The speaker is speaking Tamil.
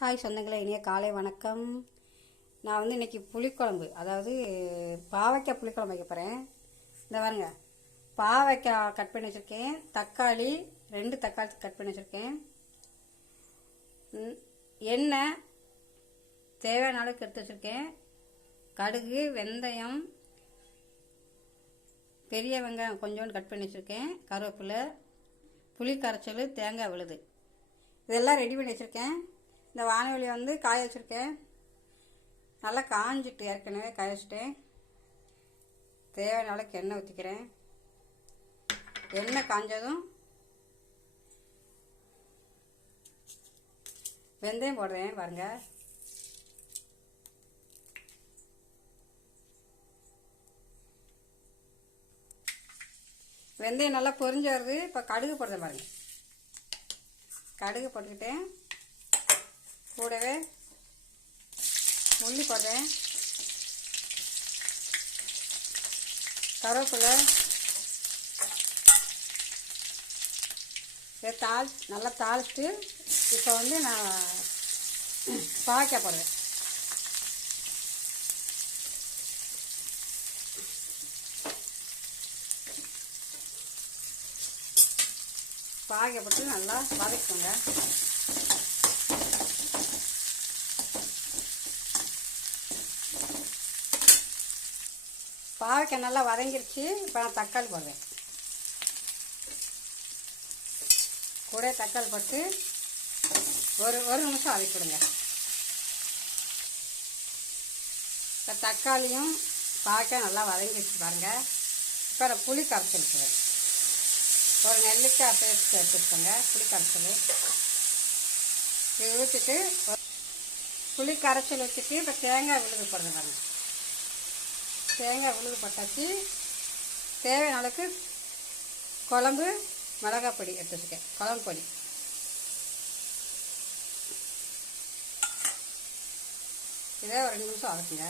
ஹாய் சொந்தங்களே, இனிய காலை வணக்கம். நான் இன்றைக்கி புளிக்குழம்பு, அதாவது பாவைக்காய் புளிக்குழம்பு வைக்க போகிறேன். இந்த பாருங்க, பாவைக்காய் கட் பண்ணி வச்சுருக்கேன், தக்காளி 2 தக்காளி கட் பண்ணி வச்சுருக்கேன், எண்ணெய் தேவையான அளவுக்கு எடுத்து வச்சுருக்கேன், கடுகு, வெந்தயம், பெரிய வெங்காயம் கொஞ்சோண்டு கட் பண்ணி வச்சுருக்கேன், கருவேப்பிலை, புளி கரைச்சல், தேங்காய் விழுது, இதெல்லாம் ரெடி பண்ணி வச்சுருக்கேன். இந்த வானொலி காய வச்சுருக்கேன், நல்லா காஞ்சிட்டு ஏற்கனவே காய வச்சுட்டேன். தேவையான அளவுக்கு எண்ணெய் ஊற்றிக்கிறேன். எண்ணெய் காஞ்சதும் வெந்தயம் போடுறேன். பாருங்க, வெந்தயம் நல்லா பொரிஞ்சு வருது. இப்போ கடுகு போடுறேன். பாருங்க, கடுகு போட்டுக்கிட்டேன், கூடவே உள்ளி போடுறேன், கருவேப்பிலை, நல்லா தாளிச்சிட்டு இப்போ நான் பாவைக்காய் போடுவேன். பாவைக்காய் போட்டு நல்லா வதக்குங்க. பாவைக்காய் நல்லா வதங்கிருச்சு. இப்போ நான் தக்காளி போடுவேன். கூட தக்காளி போட்டு ஒரு நிமிஷம் வதக்கிடுங்க. இப்போ தக்காளியும் பாவைக்காய் நல்லா வதங்கிருச்சு பாருங்கள். இப்போ நான் புளி கரைச்சல் எடுத்துவேன். ஒரு நெல்லிக்காய் பேஸ்ட் எடுத்துக்கோங்க, புளி கரைச்சல். இது ஊற்றிட்டு புளி கரைச்சல் ஊற்றிட்டு இப்போ தேங்காய் விழுது போடுங்க. பாருங்கள், தேங்காய் விழுது போட்டாச்சு. தேவையான அளவுக்கு குழம்பு மிளகாய் பொடி எடுத்து வச்சுக்கேன், குழம்பு பொடி. இதை ஒரு 2 நிமிஷம் வதக்குங்க.